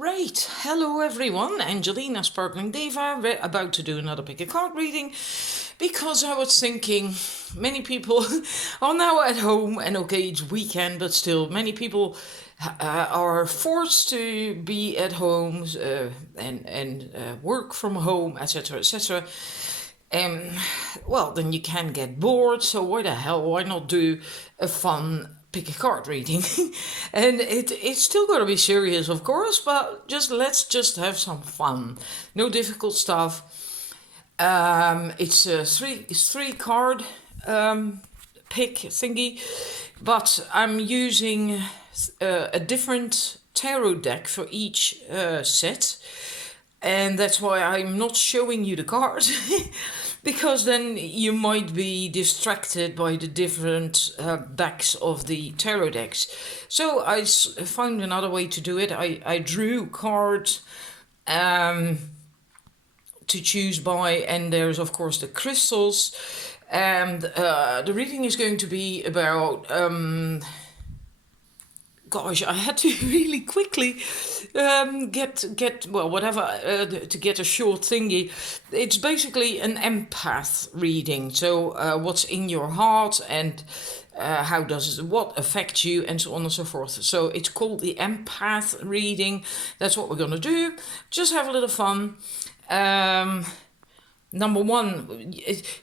Right, hello everyone, Angelina Sparkling Diva, about to do another pick a card reading because I was thinking many people are now at home, and okay, it's weekend, but still many people are forced to be at home and work from home, etc., etc. Um, well, then you can get bored, so why the hell, why not do a fun pick a card reading? And it's still going to be serious, of course, but let's just have some fun. No difficult stuff. It's a three card pick thingy, but I'm using a different tarot deck for each set. And that's why I'm not showing you the cards, because then you might be distracted by the different backs of the tarot decks. So I found another way to do it. I drew cards to choose by, and there's of course the crystals. And the reading is going to be about... gosh, I had to really quickly get well, whatever, to get a short thingy. It's basically an empath reading. So what's in your heart, and how does what affect you, and so on and so forth. So it's called the empath reading. That's what we're gonna do. Just have a little fun. Number one,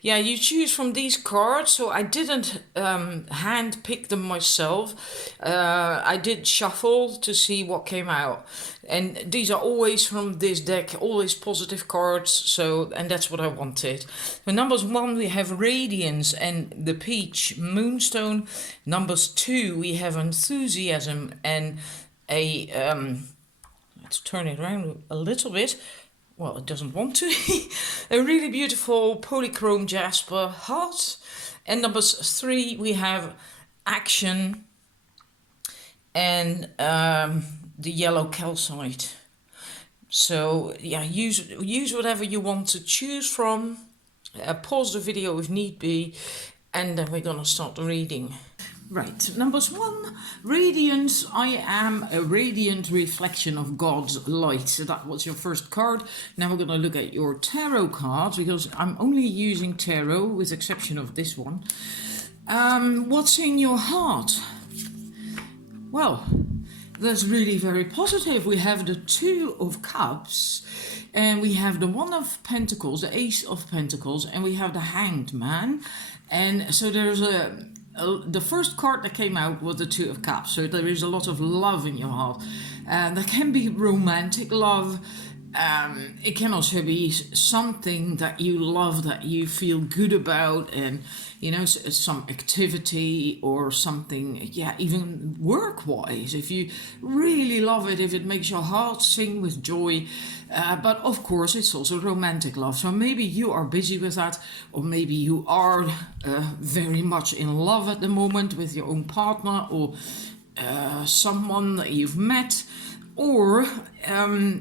yeah, you choose from these cards. So I didn't hand pick them myself. I did shuffle to see what came out. And these are always from this deck, always positive cards. So, and that's what I wanted. For numbers 1, we have Radiance and the Peach Moonstone. Numbers 2, we have Enthusiasm and a, let's turn it around a little bit. Well, it doesn't want to. A really beautiful polychrome jasper heart. And numbers 3, we have Action and the yellow calcite. So yeah, use whatever you want to choose from. Pause the video if need be, and then we're gonna start the reading. Right, numbers 1, Radiance. I am a radiant reflection of God's light. So that was your first card. Now we're going to look at your tarot cards, because I'm only using tarot with exception of this one. What's in your heart? Well, that's really very positive. We have the 2 of Cups, and we have the 1 of Pentacles, the Ace of Pentacles, and we have the Hanged Man. And so there's the first card that came out was the 2 of Cups, so there is a lot of love in your heart. There can be romantic love. It can also be something that you love, that you feel good about, and you know, some activity or something, yeah, even work-wise, if you really love it, if it makes your heart sing with joy. But of course it's also romantic love, so maybe you are busy with that, or maybe you are very much in love at the moment with your own partner, or someone that you've met, or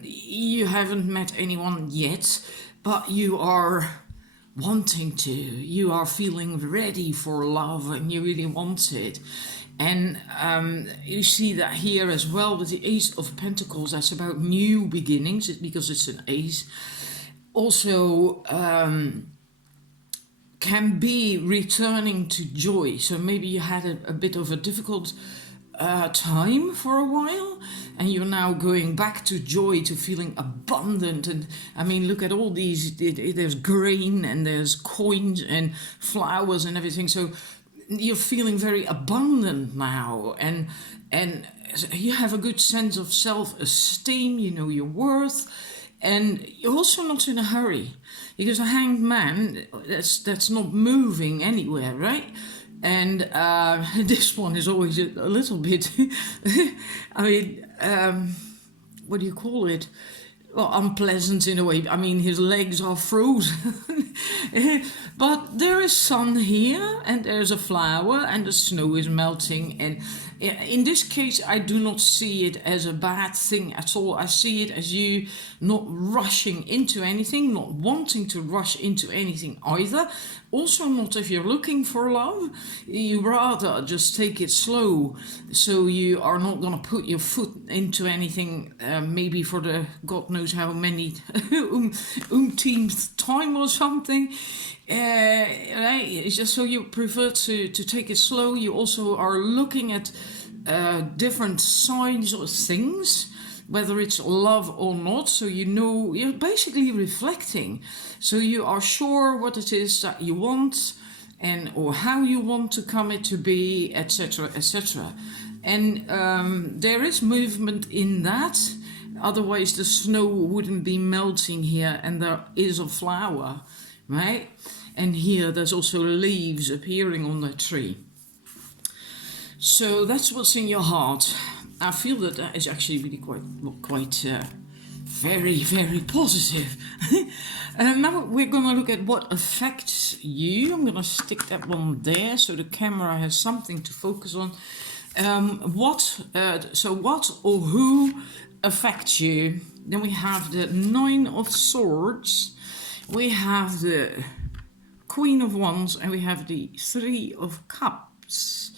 you haven't met anyone yet, but you are wanting to, you are feeling ready for love, and you really want it. And you see that here as well with the Ace of Pentacles. That's about new beginnings, because it's an ace. Also can be returning to joy. So maybe you had a bit of a difficult time for a while, and you're now going back to joy, to feeling abundant. And I mean, look at all these, there's grain and there's coins and flowers and everything. So you're feeling very abundant now, and you have a good sense of self-esteem. You know your worth, and you're also not in a hurry, because a Hanged Man, that's not moving anywhere, right? And this one is always a little bit, I mean, what do you call it? Well, unpleasant in a way. I mean, his legs are frozen. But there is sun here, and there's a flower, and the snow is melting. And in this case, I do not see it as a bad thing at all. I see it as you not rushing into anything, not wanting to rush into anything either. Also, not if you're looking for love. You rather just take it slow, so you are not going to put your foot into anything, maybe for the God knows how many umpteenth time or something. Right? It's just so you prefer to take it slow. You also are looking at different signs or things, whether it's love or not, so you know, you're basically reflecting, so you are sure what it is that you want, and or how you want to come it to be, etc., etc. And there is movement in that, otherwise the snow wouldn't be melting here, and there is a flower, right? And here there's also leaves appearing on the tree. So that's what's in your heart. I feel that is actually really quite very, very positive. And now we're going to look at what affects you. I'm going to stick that one there so the camera has something to focus on. What or who affects you? Then we have the Nine of Swords. We have the Queen of Wands, and we have the Three of Cups.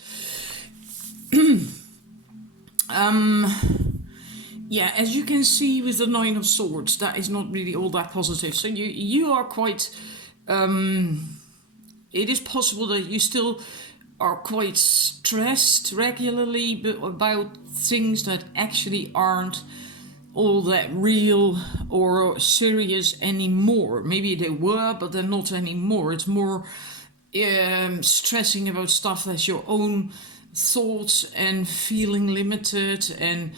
Yeah, as you can see with the Nine of Swords, that is not really all that positive. So you are quite, it is possible that you still are quite stressed regularly about things that actually aren't all that real or serious anymore. Maybe they were, but they're not anymore. It's more stressing about stuff that's your own thoughts and feeling limited, and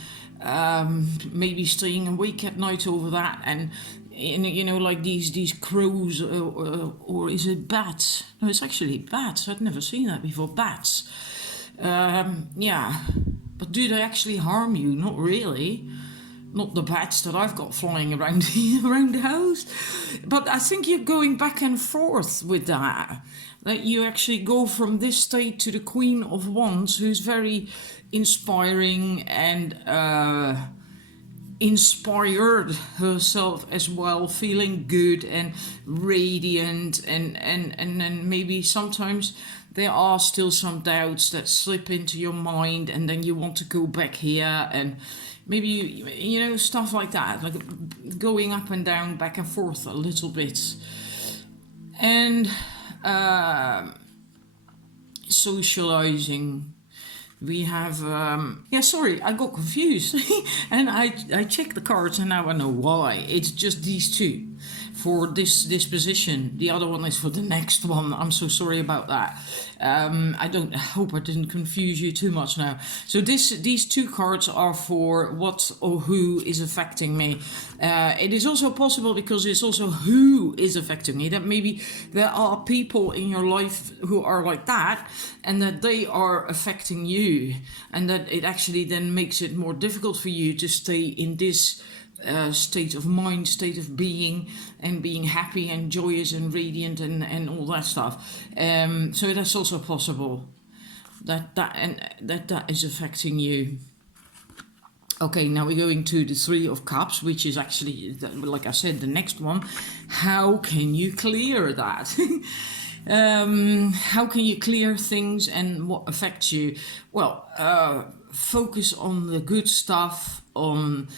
maybe staying awake at night over that, and you know, like these crows, or is it bats? No, it's actually bats. I'd never seen that before. Bats. Yeah, but do they actually harm you? Not really. Not the bats that I've got flying around around the house. But I think you're going back and forth with that. That you actually go from this state to the Queen of Wands, who's very inspiring and inspired herself as well, feeling good and radiant, and then maybe sometimes there are still some doubts that slip into your mind, and then you want to go back here, and maybe you know, stuff like that, like going up and down, back and forth a little bit. And socializing. We have, sorry, I got confused. And I checked the cards, and now I know why. It's just these two for this position. The other one is for the next one. I'm so sorry about that. I hope I didn't confuse you too much now. So these two cards are for what or who is affecting me. It is also possible, because it's also who is affecting me, that maybe there are people in your life who are like that, and that they are affecting you, and that it actually then makes it more difficult for you to stay in this state of mind, state of being, and being happy and joyous and radiant and all that stuff. So that's also possible that is affecting you. Okay, now we're going to the Three of Cups, which is actually, like I said, the next one. How can you clear that? How can you clear things, and what affects you? Well, focus on the good stuff, on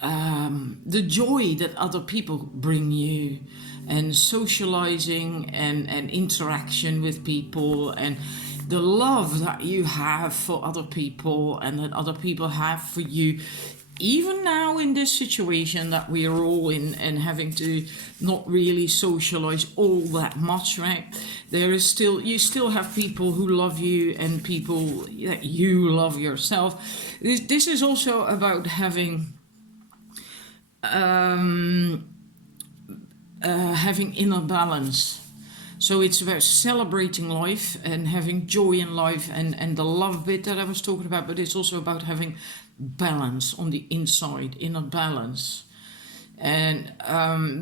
the joy that other people bring you, and socializing and interaction with people, and the love that you have for other people and that other people have for you. Even now in this situation that we are all in, and having to not really socialize all that much, right? You still have people who love you, and people that you love yourself. This is also about having inner balance. So it's about celebrating life and having joy in life, and the love bit that I was talking about, but it's also about having balance on the inside, inner balance. and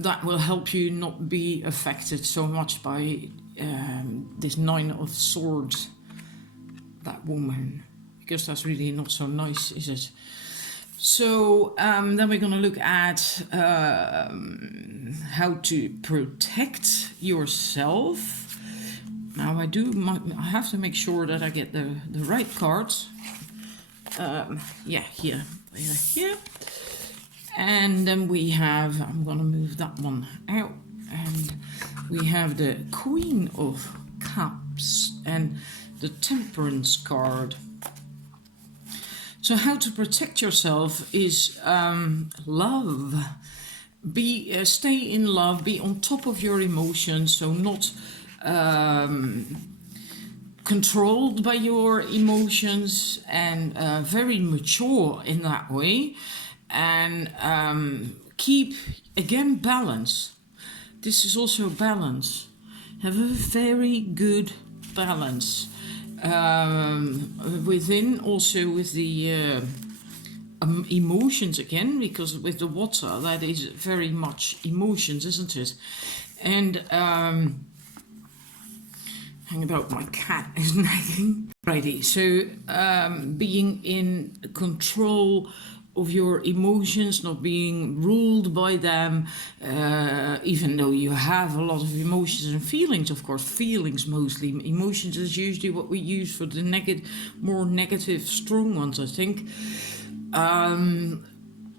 that will help you not be affected so much by this Nine of Swords, that woman, because that's really not so nice, is it? So then we're going to look at how to protect yourself. Now I have to make sure that I get the right cards. Yeah, here. And then we have, I'm going to move that one out. And we have the Queen of Cups and the Temperance card. So how to protect yourself is love. Stay in love, be on top of your emotions, so not controlled by your emotions, and very mature in that way. And keep, again, balance. This is also balance. Have a very good balance. Within, also with the emotions again, because with the water, that is very much emotions, isn't it? And hang about, my cat is nagging. Righty, so being in control of your emotions, not being ruled by them, even though you have a lot of emotions and feelings, of course, feelings mostly. Emotions is usually what we use for the more negative, strong ones, I think.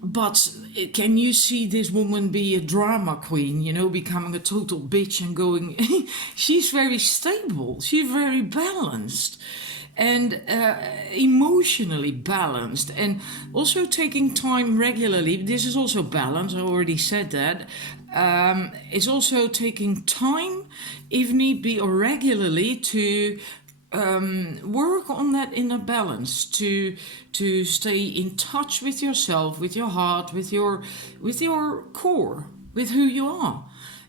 But can you see this woman be a drama queen, you know, becoming a total bitch and going, she's very stable, she's very balanced. And emotionally balanced, and also taking time regularly. This is also balance, I already said that. It's also taking time, if need be, or regularly, to work on that inner balance, to stay in touch with yourself, with your heart, with your core, with who you are.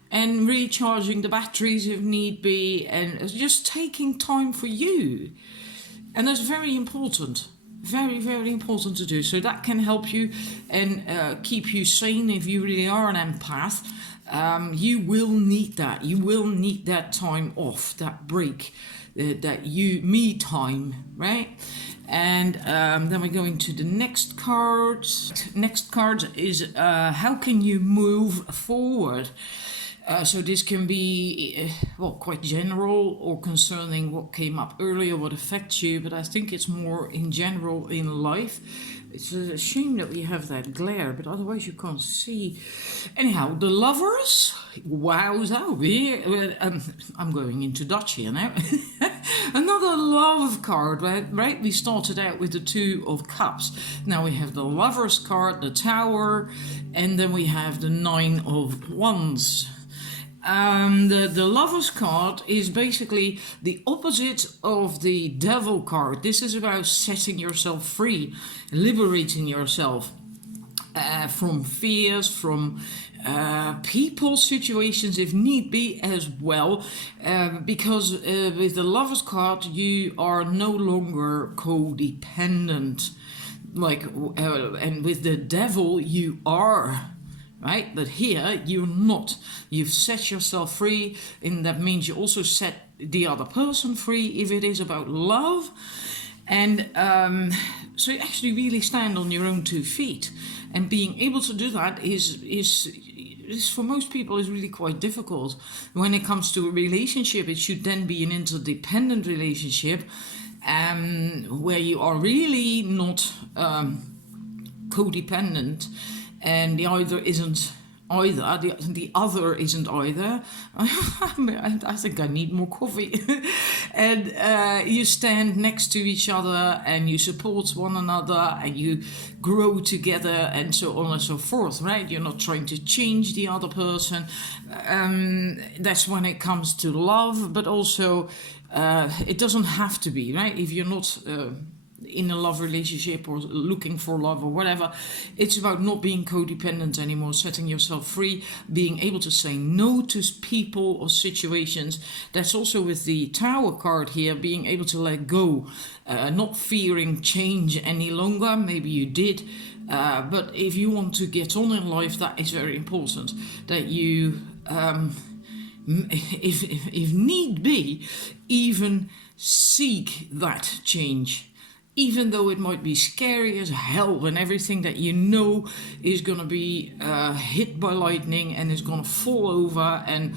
And recharging the batteries if need be, and just taking time for you. And that's very important, very, very important to do. So that can help you and keep you sane if you really are an empath. You will need that. You will need that time off, that break, me time, right? And then we're going to the next card. Next card is how can you move forward? So this can be, quite general or concerning what came up earlier, what affects you, but I think it's more in general in life. It's a shame that we have that glare, but otherwise you can't see. Anyhow, the Lovers, wowza, I'm going into Dutch here now. Another love card, right? We started out with the Two of Cups. Now we have the Lovers card, the Tower, and then we have the Nine of Wands. The Lovers card is basically the opposite of the Devil card. This is about setting yourself free, liberating yourself from fears, from people, situations if need be as well. Because with the Lovers card, you are no longer codependent. And with the Devil, you are. Right? But here you're not. You've set yourself free, and that means you also set the other person free if it is about love. And so you actually really stand on your own 2 feet. And being able to do that is for most people is really quite difficult. When it comes to a relationship, it should then be an interdependent relationship where you are really not codependent. And the either isn't either, the other isn't either. I think I need more coffee. And you stand next to each other and you support one another and you grow together and so on and so forth, right? You're not trying to change the other person. That's when it comes to love, but also it doesn't have to be, right? If you're not in a love relationship or looking for love or whatever, it's about not being codependent anymore, setting yourself free, being able to say no to people or situations. That's also with the Tower card here, being able to let go, not fearing change any longer. Maybe you did But if you want to get on in life, that is very important. That you, if need be, even seek that change. Even though it might be scary as hell and everything that you know is going to be hit by lightning and is going to fall over, and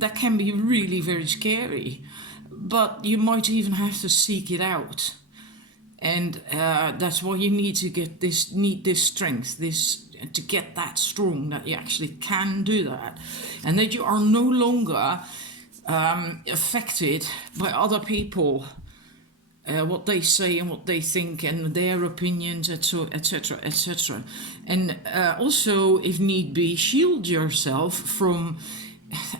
that can be really very scary. But you might even have to seek it out, and that's why you need to get this strength, to get that strong, that you actually can do that, and that you are no longer affected by other people. What they say and what they think and their opinions, etc., etc. And also, if need be, shield yourself from,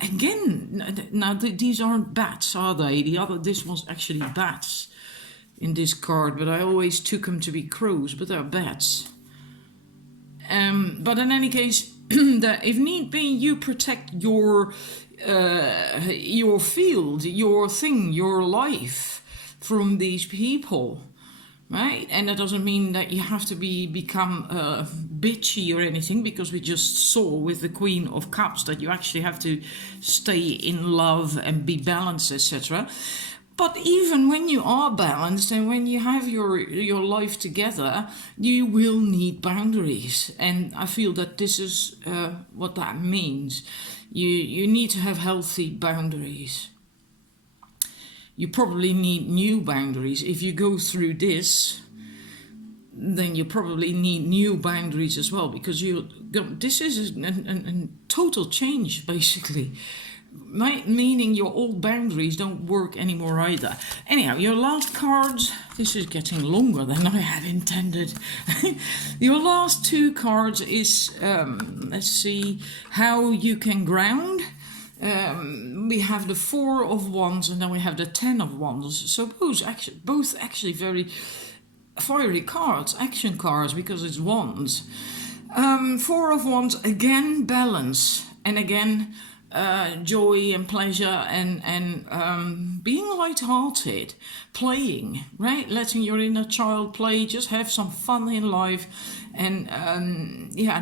again, now these aren't bats, are they? This was actually bats in this card, but I always took them to be crows, but they're bats. But in any case, that if need be, you protect your field, your thing, your life, from these people, right? And that doesn't mean that you have to become bitchy or anything, because we just saw with the Queen of Cups that you actually have to stay in love and be balanced, etc. But even when you are balanced and when you have your life together, you will need boundaries. And I feel that this is what that means. You need to have healthy boundaries. You probably need new boundaries. If you go through this, then you probably need new boundaries as well, because this is a total change, basically. Meaning your old boundaries don't work anymore either. Anyhow, your last cards, this is getting longer than I had intended. Your last two cards is, let's see, how you can ground. We have the 4 of Wands and then we have the 10 of Wands. So both actually very fiery cards, action cards, because it's Wands. 4 of Wands, again, balance. And again, joy and pleasure and being light-hearted, playing, right? Letting your inner child play, just have some fun in life, and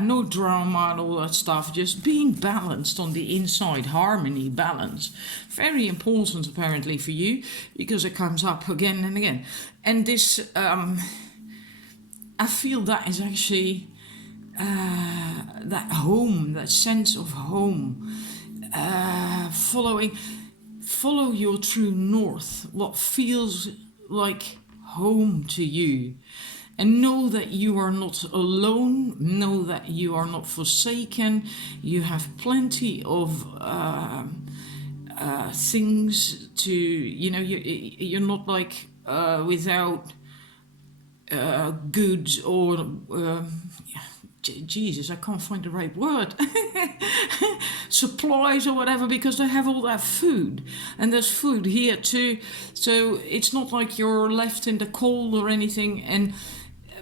no drama and all that stuff, just being balanced on the inside, harmony, balance. Very important apparently for you, because it comes up again and again. And this, I feel that is actually that home, that sense of home. Follow your true north, what feels like home to you, and know that you are not alone, know that you are not forsaken. You have plenty of things to, you're not like without goods or Jesus, I can't find the right word. Supplies or whatever, because they have all that food, and there's food here too. So it's not like you're left in the cold or anything.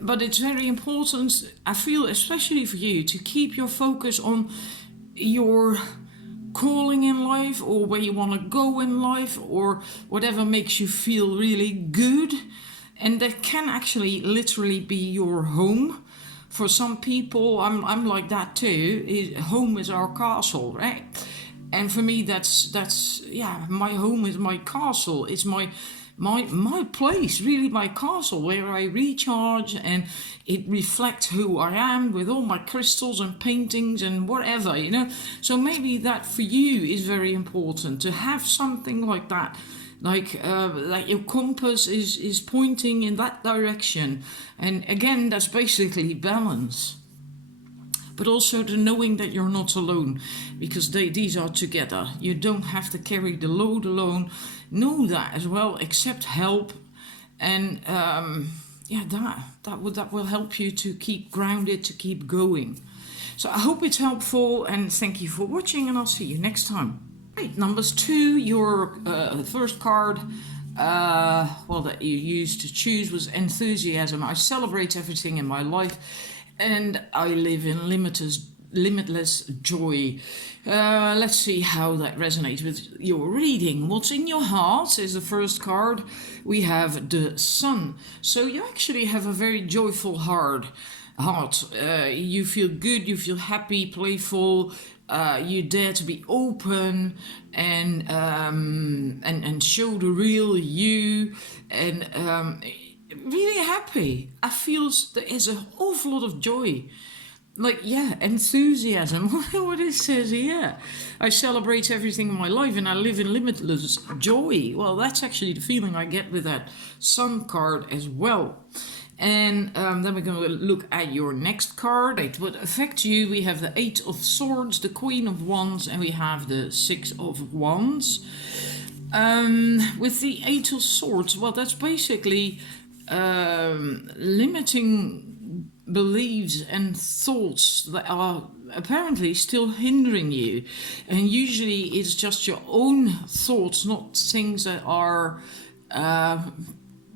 But it's very important, I feel, especially for you, to keep your focus on your calling in life, or where you want to go in life, or whatever makes you feel really good. And that can actually literally be your home. For some people, I'm like that too. Home is our castle, right? And for me, that's my home is my castle. It's my place, really, my castle, where I recharge, and it reflects who I am with all my crystals and paintings and whatever, So maybe that for you is very important, to have something like that. Like your compass is pointing in that direction. And again, that's basically balance. But also the knowing that you're not alone, because these are together. You don't have to carry the load alone. Know that as well. Accept help. And that will help you to keep grounded, to keep going. So I hope it's helpful, and thank you for watching, and I'll see you next time. Right, numbers 2, your first card that you used to choose was enthusiasm. I celebrate everything in my life, and I live in limitless joy. Let's see how that resonates with your reading. What's in your heart is the first card. We have the Sun. So you actually have a very joyful heart. You feel good, you feel happy, playful. You dare to be open and show the real you, and really happy. I feel there is an awful lot of joy. Like, yeah, enthusiasm. What it says here. I celebrate everything in my life and I live in limitless joy. Well, that's actually the feeling I get with that Sun card as well. And then we're going to look at your next card. It would affect you. We have the Eight of Swords, the Queen of Wands, and we have the Six of Wands. With the Eight of Swords, well, that's basically limiting beliefs and thoughts that are apparently still hindering you. And usually it's just your own thoughts, not things that are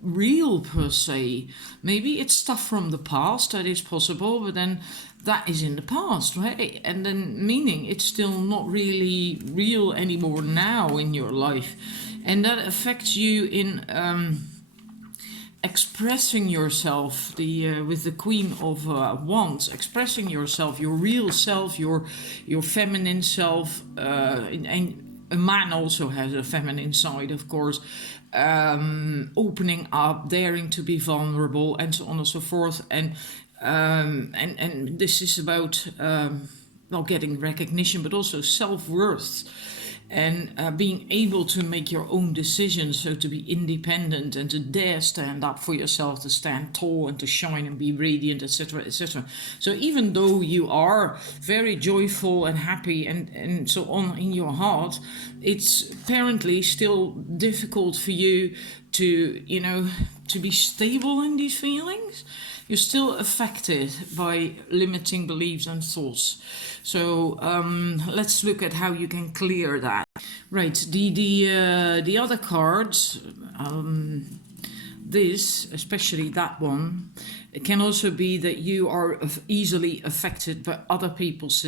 real per se. Maybe it's stuff from the past, that is possible, but then that is in the past, right? And then meaning it's still not really real anymore now in your life. And that affects you in expressing yourself, with the Queen of Wands, expressing yourself, your real self, your feminine self, and a man also has a feminine side, of course, opening up, daring to be vulnerable, and so on and so forth. And this is about not getting recognition, but also self-worth. And being able to make your own decisions, so to be independent and to dare stand up for yourself, to stand tall and to shine and be radiant, etc., etc. So even though you are very joyful and happy and so on in your heart, it's apparently still difficult for you to, to be stable in these feelings. You're still affected by limiting beliefs and thoughts. So let's look at how you can clear that. Right, the other cards, this, especially that one, it can also be that you are easily affected by other people's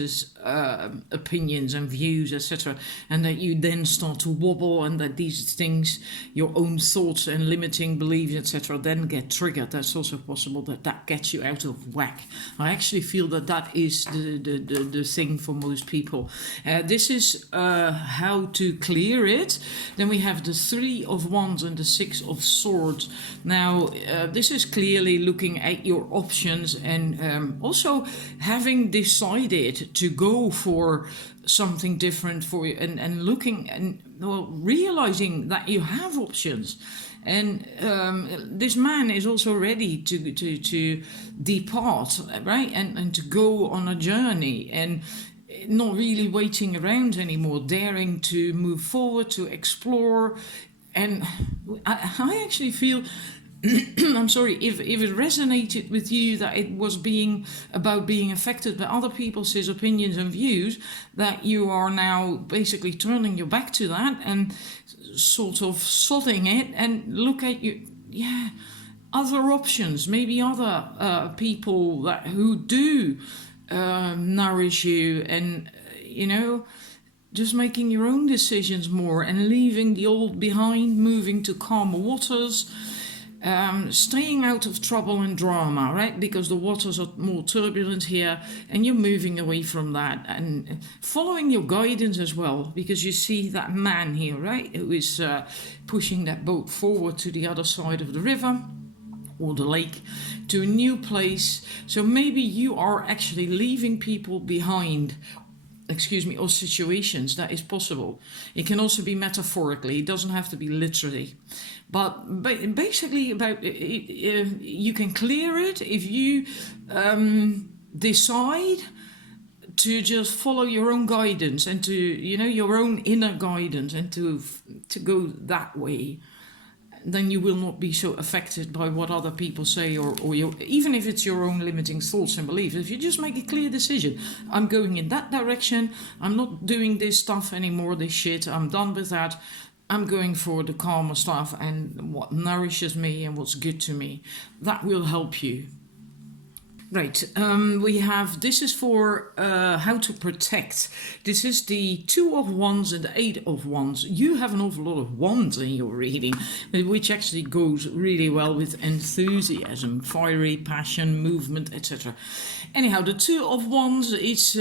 opinions and views, etc. And that you then start to wobble, and that these things, your own thoughts and limiting beliefs, etc., then get triggered. That's also possible that gets you out of whack. I actually feel that is the thing for most people. This is how to clear it. Then we have the Three of Wands and the Six of Swords. Now, this is clearly looking at your options and also having decided to go for something different for you, and looking and realizing that you have options. And this man is also ready to depart, right, and to go on a journey, and not really waiting around anymore, daring to move forward, to explore. And I actually feel I'm sorry, if it resonated with you that it was about being affected by other people's opinions and views, that you are now basically turning your back to that and sort of sodding it and look at other options, maybe other people who do nourish you, and just making your own decisions more and leaving the old behind, moving to calmer waters. Staying out of trouble and drama, right? Because the waters are more turbulent here, and you're moving away from that and following your guidance as well, because you see that man here, right, who is pushing that boat forward to the other side of the river or the lake, to a new place. So maybe you are actually leaving people behind, or situations. That is possible. It can also be metaphorically. It doesn't have to be literally. But basically, you can clear it if you decide to just follow your own guidance and to, your own inner guidance, and to go that way. Then you will not be so affected by what other people say, or even if it's your own limiting thoughts and beliefs. If you just make a clear decision, I'm going in that direction, I'm not doing this stuff anymore, this shit, I'm done with that, I'm going for the calmer stuff and what nourishes me and what's good to me. That will help you. Right. This is for how to protect. This is the 2 of Wands and the 8 of Wands. You have an awful lot of wands in your reading, which actually goes really well with enthusiasm, fiery passion, movement, etc. Anyhow, the 2 of Wands, it's...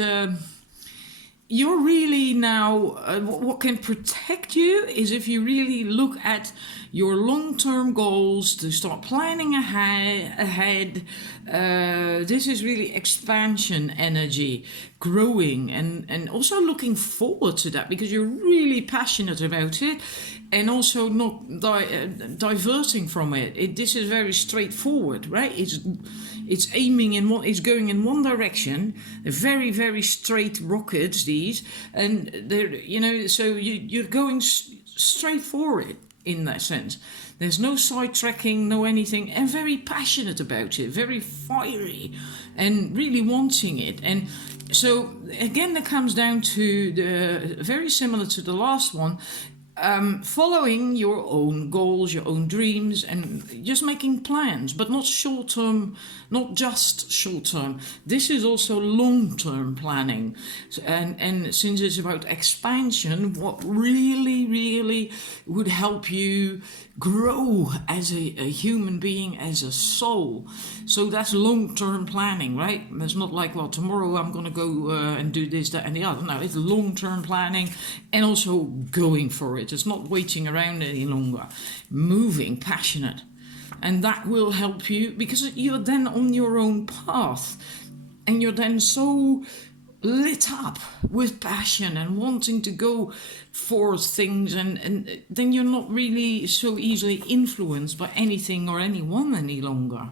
you're really now, what can protect you is if you really look at your long-term goals, to start planning ahead. This is really expansion energy, growing, and also looking forward to that because you're really passionate about it, and also not diverting from it. This is very straightforward, right? It's aiming in one, it's going in one direction. They're very, very straight rockets, these, and they're, so you're going straight for it in that sense. There's no sidetracking, no anything, and very passionate about it, very fiery, and really wanting it. And so again, that comes down to the very similar to the last one. Following your own goals, your own dreams, and just making plans, but not short term, not just short term. This is also long term planning. And since it's about expansion, what really would help you grow as a human being, as a soul. So that's long term planning, right? It's not like, well, tomorrow I'm going to go and do this, that, and the other. No, it's long term planning and also going for it. It's not waiting around any longer. Moving, passionate. And that will help you because you're then on your own path and you're then so lit up with passion and wanting to go for things, and then you're not really so easily influenced by anything or anyone any longer.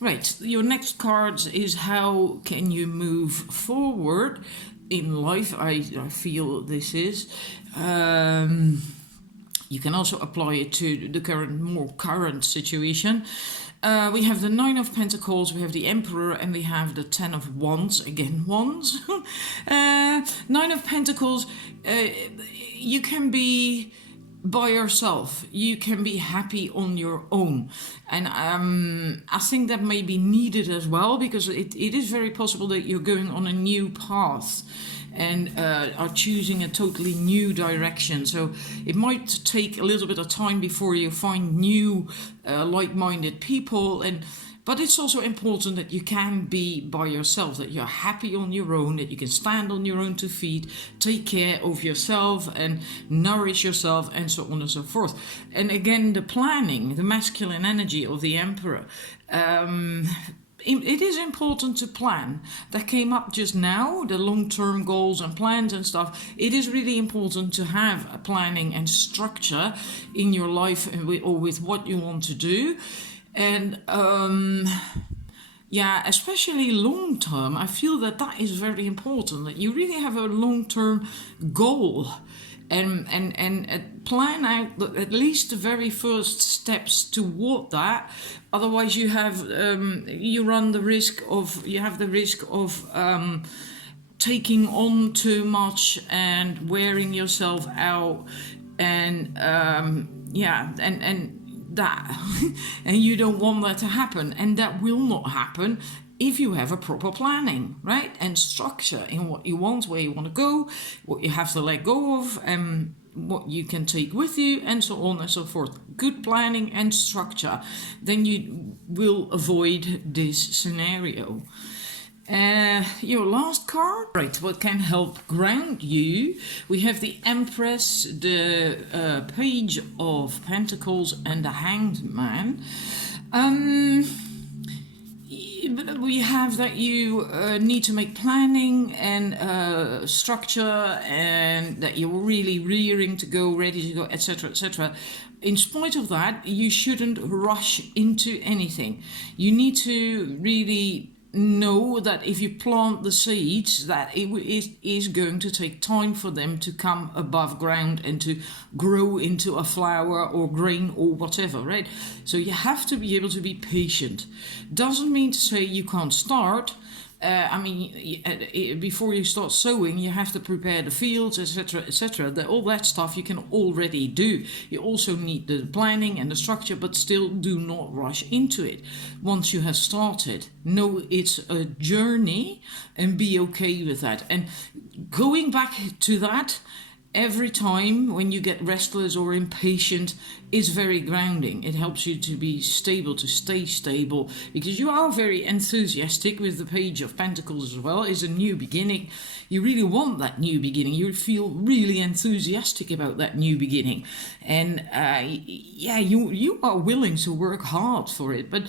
Right, your next card is how can you move forward in life. I feel this is. You can also apply it to the more current situation. We have the 9 of Pentacles, we have the Emperor, and we have the 10 of Wands. Again, Wands. 9 of Pentacles, you can be by yourself. You can be happy on your own. And I think that may be needed as well, because it is very possible that you're going on a new path and are choosing a totally new direction. So it might take a little bit of time before you find new like-minded people, but it's also important that you can be by yourself, that you're happy on your own, that you can stand on your own 2 feet, take care of yourself and nourish yourself, and so on and so forth. And again, the planning, the masculine energy of the Emperor, it is important to plan. That came up just now, the long-term goals and plans and stuff. It is really important to have a planning and structure in your life or with what you want to do. And especially long term, I feel that is very important, that you really have a long-term goal and plan out at least the very first steps toward that. Otherwise you have you have the risk of taking on too much and wearing yourself out, and that and you don't want that to happen, and that will not happen if you have a proper planning, right, and structure in what you want, where you want to go, what you have to let go of, and what you can take with you, and so on and so forth. Good planning and structure, then you will avoid this scenario. Your last card, right, what can help ground you? We have the Empress, the Page of Pentacles, and the Hanged Man. We have that you need to make planning and structure, and that you're really rearing to go, ready to go, etc., etc. In spite of that, you shouldn't rush into anything. You need to really know that if you plant the seeds, that it is going to take time for them to come above ground and to grow into a flower or grain or whatever, right? So you have to be able to be patient. Doesn't mean to say you can't start, I mean, before you start sowing, you have to prepare the fields, etc., etc. All that stuff you can already do. You also need the planning and the structure, but still do not rush into it. Once you have started, know it's a journey and be okay with that. And going back to that, every time when you get restless or impatient is very grounding. It helps you to be stable, to stay stable, because you are very enthusiastic with the Page of Pentacles as well. It's a new beginning. You really want that new beginning. You feel really enthusiastic about that new beginning. And yeah, you are willing to work hard for it. But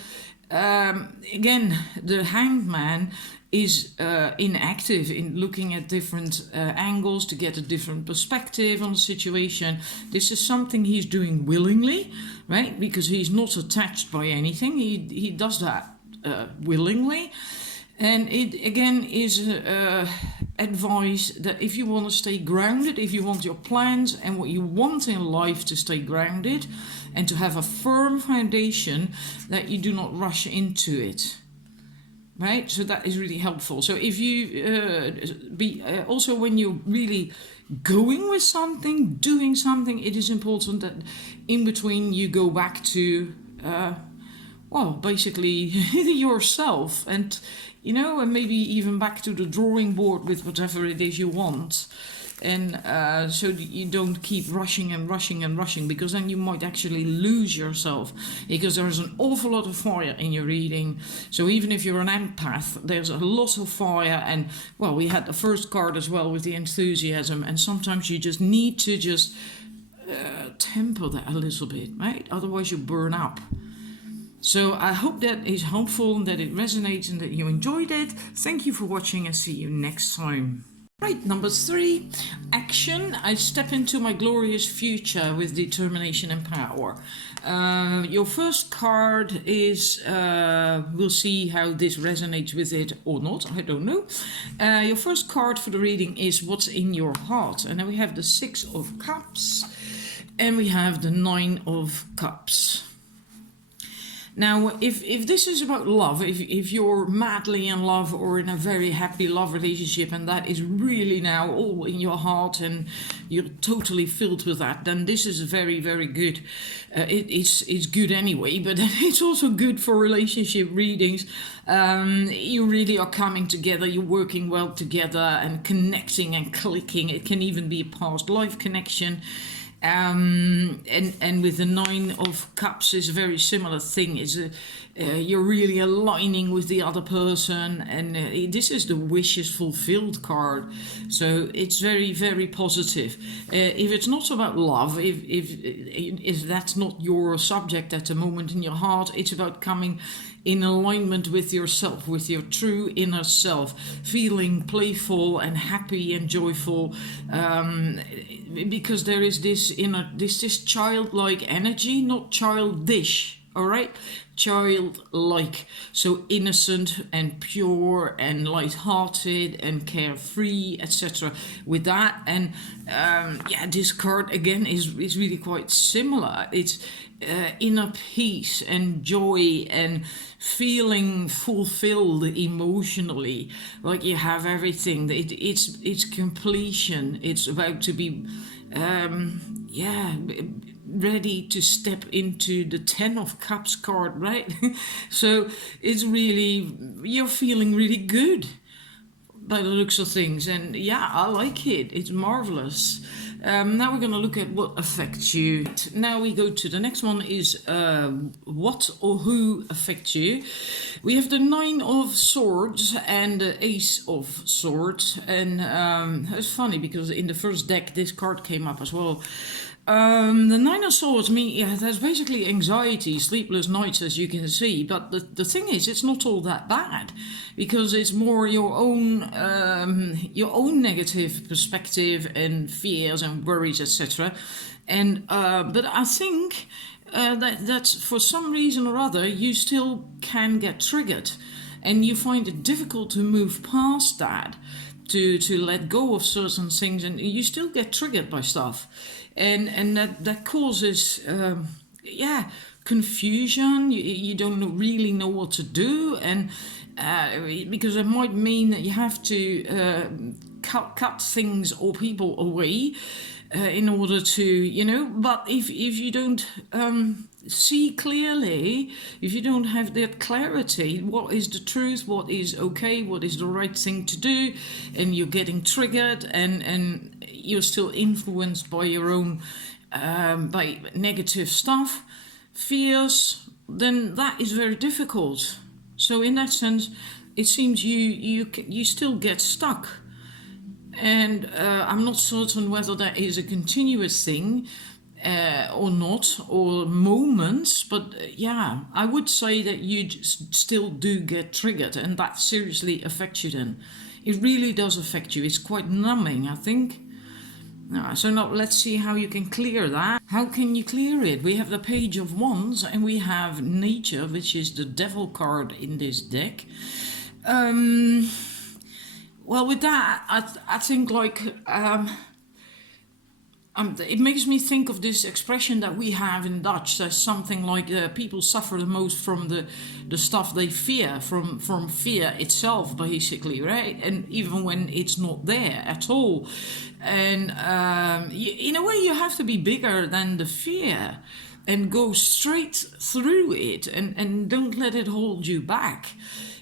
again, the Hanged Man is inactive in looking at different angles to get a different perspective on the situation. This is something he's doing willingly, right? Because he's not attached by anything. He does that willingly. And it again is advice that if you want to stay grounded, if you want your plans and what you want in life to stay grounded and to have a firm foundation, that you do not rush into it. Right, so that is really helpful. So if you also when you're really going with something, doing something, it is important that in between you go back to, well, basically yourself, and and maybe even back to the drawing board with whatever it is you want. And so you don't keep rushing and rushing and rushing, because then you might actually lose yourself, because there's an awful lot of fire in your reading. So even if you're an empath, there's a lot of fire. And well, we had the first card as well with the enthusiasm, and sometimes you just need to just temper that a little bit, right? Otherwise you burn up. So I hope that is helpful and that it resonates and that you enjoyed it. Thank you for watching, and see you next time. Right, number 3, action. I step into my glorious future with determination and power. Your first card is, we'll see how this resonates with it or not, I don't know. Your first card for the reading is what's in your heart. And then we have the 6 of Cups and we have the 9 of Cups. Now, if this is about love, if you're madly in love or in a very happy love relationship, and that is really now all in your heart and you're totally filled with that, then this is very, very good. It's good anyway, but it's also good for relationship readings. You really are coming together, you're working well together and connecting and clicking. It can even be a past life connection. And with the 9 of Cups is a very similar thing. You're really aligning with the other person, and this is the wishes fulfilled card. So it's very, very positive. If it's not about love, if that's not your subject at the moment in your heart, it's about coming in alignment with yourself, with your true inner self, feeling playful and happy and joyful, because there is this inner, this childlike energy, not childish, all right? Childlike, so innocent and pure and light-hearted and carefree, etc. With that, and yeah, this card again is really quite similar. It's inner peace and joy and feeling fulfilled emotionally, like you have everything. It's completion. It's about to be yeah, ready to step into the 10 of Cups card, right? So it's really, you're feeling really good by the looks of things, and yeah, I like it. It's marvelous. Now we're going to look at what affects you. Now we go to the next one, is what or who affects you. We have the 9 of Swords and the Ace of Swords, and it's funny because in the first deck this card came up as well. The 9 of Swords mean, yeah, there's basically anxiety, sleepless nights, as you can see. But the thing is, it's not all that bad, because it's more your own negative perspective and fears and worries, etc. And but I think that for some reason or other you still can get triggered, and you find it difficult to move past that, to let go of certain things, and you still get triggered by stuff. And that causes, yeah, confusion. You don't really know what to do. And because it might mean that you have to cut things or people away in order to, but if you don't see clearly, if you don't have that clarity, what is the truth, what is okay, what is the right thing to do, and you're getting triggered and you're still influenced by your own by negative stuff, fears, then that is very difficult. So in that sense, it seems you still get stuck. And I'm not certain whether that is a continuous thing or not, or moments, but yeah, I would say that you still do get triggered, and that seriously affects you then. It really does affect you. It's quite numbing, I think. So now let's see how you can clear that. How can you clear it? We have the Page of Wands and we have Nature, which is the Devil card in this deck. Well, with that, I think it makes me think of this expression that we have in Dutch. There's something like people suffer the most from the stuff they fear, from fear itself, basically, right? And even when it's not there at all. And in a way, you have to be bigger than the fear and go straight through it and don't let it hold you back.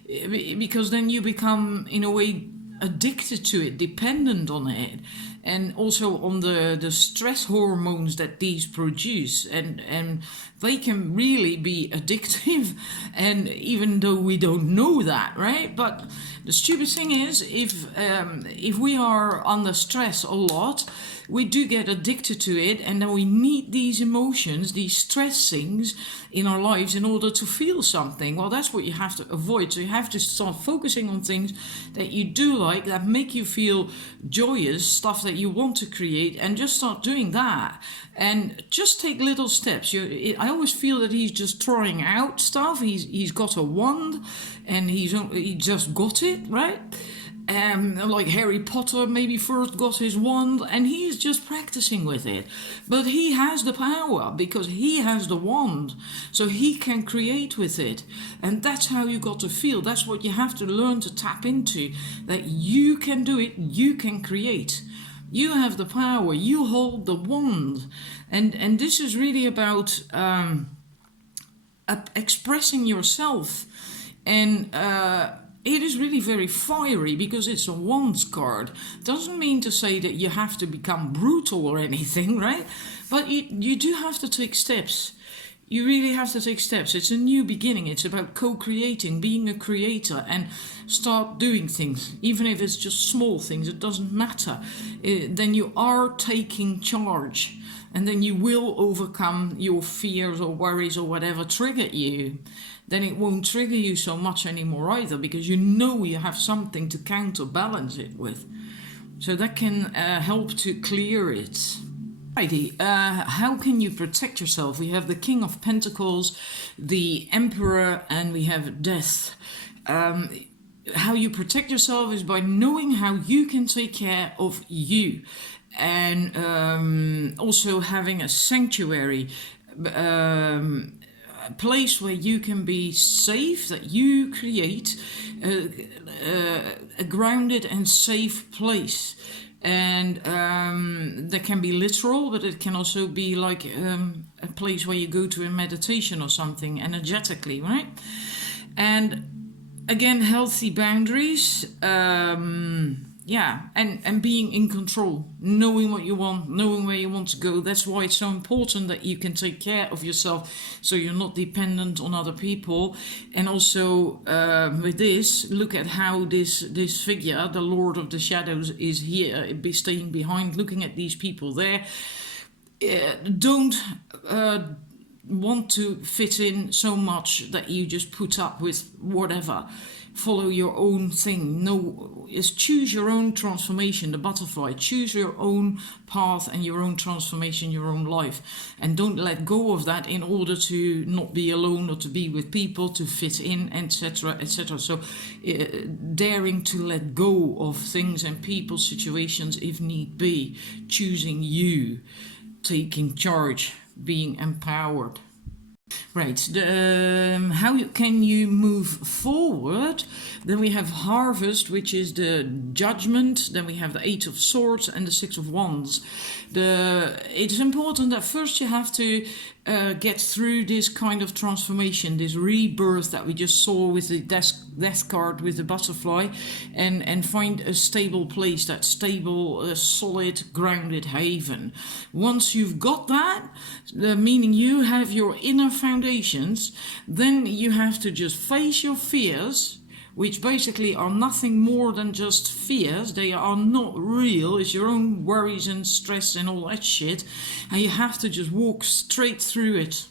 Because then you become, in a way, addicted to it, dependent on it, and also on the stress hormones that these produce, and they can really be addictive, and even though we don't know that, right? But the stupid thing is, if we are under stress a lot, we do get addicted to it, and then we need these emotions, these stress things in our lives in order to feel something. Well, that's what you have to avoid. So you have to start focusing on things that you do like, that make you feel joyous, stuff that you want to create, and just start doing that. And just take little steps. I always feel that he's just trying out stuff. He's got a wand, and he just got it, right? Like Harry Potter maybe first got his wand and he's just practicing with it. But he has the power because he has the wand. So he can create with it. And that's how you got to feel. That's what you have to learn to tap into. That you can do it, you can create. You have the power, you hold the wand. And this is really about expressing yourself. And it is really very fiery because it's a wands card. Doesn't mean to say that you have to become brutal or anything, right? But you do have to take steps. You really have to take steps. It's a new beginning. It's about co-creating, being a creator, and start doing things. Even if it's just small things, it doesn't matter. Then you are taking charge. And then you will overcome your fears or worries or whatever triggered you. Then it won't trigger you so much anymore either, because you know you have something to counterbalance it with. So that can help to clear it. Righty, how can you protect yourself? We have the King of Pentacles, the Emperor, and we have Death. How you protect yourself is by knowing how you can take care of you. And also having a sanctuary, a place where you can be safe, that you create a grounded and safe place. And that can be literal, but it can also be like a place where you go to a meditation or something energetically, right? And again, healthy boundaries. Yeah, and being in control, knowing what you want, knowing where you want to go. That's why it's so important that you can take care of yourself so you're not dependent on other people. And also with this, look at how this figure, the Lord of the Shadows, is here, staying behind, looking at these people there. Don't want to fit in so much that you just put up with whatever. Follow your own thing. No, just choose your own transformation, the butterfly. Choose your own path and your own transformation, your own life. And don't let go of that in order to not be alone or to be with people, to fit in, etc., etc. So daring to let go of things and people, situations if need be. Choosing you, taking charge, being empowered. Right. Can you move forward? Then we have Harvest, which is the Judgment. Then we have the Eight of Swords and the Six of Wands. It's important that first you have to get through this kind of transformation, this rebirth that we just saw with the death card with the butterfly, and find a stable place, that stable, solid, grounded haven. Once you've got that, meaning you have your inner foundations, then you have to just face your fears, which basically are nothing more than just fears. They are not real. It's your own worries and stress and all that shit. And you have to just walk straight through it,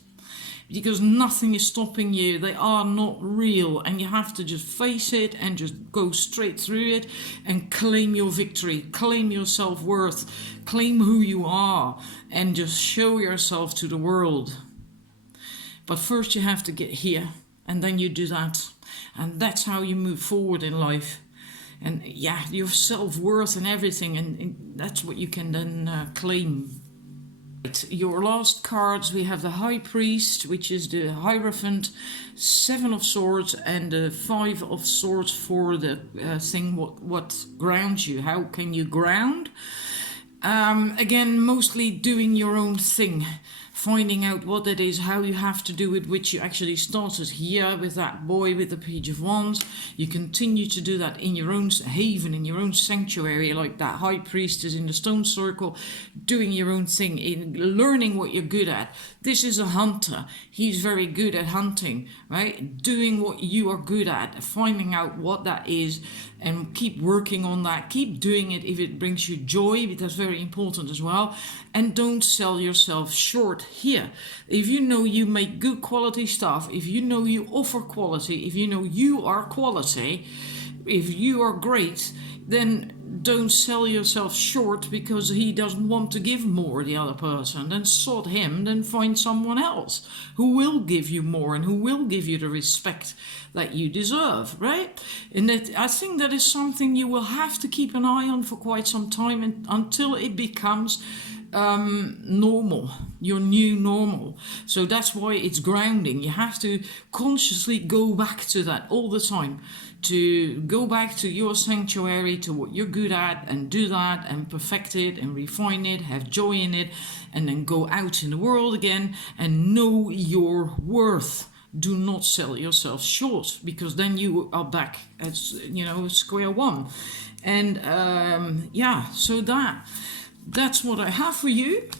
because nothing is stopping you. They are not real. And you have to just face it and just go straight through it and claim your victory, claim your self-worth, claim who you are, and just show yourself to the world. But first you have to get here, and then you do that. And that's how you move forward in life. And yeah, your self-worth and everything, and that's what you can then claim. Right. Your last cards, we have the High Priest, which is the Hierophant, Seven of Swords, and the Five of Swords for the thing, what grounds you. How can you ground? Again, mostly doing your own thing. Finding out what it is, how you have to do it, which you actually started here with that boy with the Page of Wands. You continue to do that in your own haven, in your own sanctuary, like that High Priest is in the stone circle, doing your own thing, in learning what you're good at. This is a hunter. He's very good at hunting, right? Doing what you are good at, finding out what that is, and keep working on that. Keep doing it if it brings you joy, because that's very important as well. And don't sell yourself short here. If you know you make good quality stuff, if you know you offer quality, if you know you are quality, if you are great, then don't sell yourself short because he doesn't want to give more, the other person. Then sod him, then find someone else who will give you more and who will give you the respect that you deserve, right? And I think that is something you will have to keep an eye on for quite some time, and until it becomes normal, your new normal. So that's why it's grounding. You have to consciously go back to that all the time, to go back to your sanctuary, to what you're good at, and do that and perfect it and refine it, have joy in it, and then go out in the world again and know your worth. Do not sell yourself short, because then you are back at, square one. And yeah, so that's what I have for you.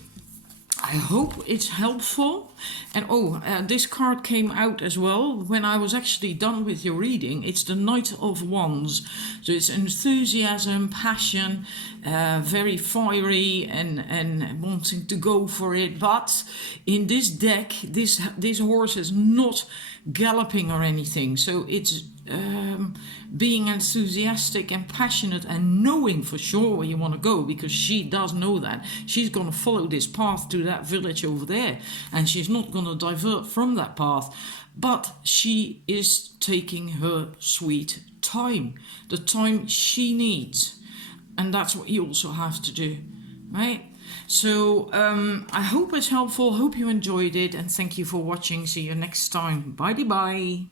I hope it's helpful. And this card came out as well when I was actually done with your reading. It's the Knight of Wands. So it's enthusiasm, passion, very fiery and wanting to go for it. But in this deck, this horse is not galloping or anything. So it's being enthusiastic and passionate and knowing for sure where you want to go, because she does know that. She's going to follow this path to that village over there, and she's not going to divert from that path, but she is taking her sweet time, the time she needs, and that's what you also have to do, right? So I hope it's helpful, hope you enjoyed it, and thank you for watching. See you next time. Bye bye.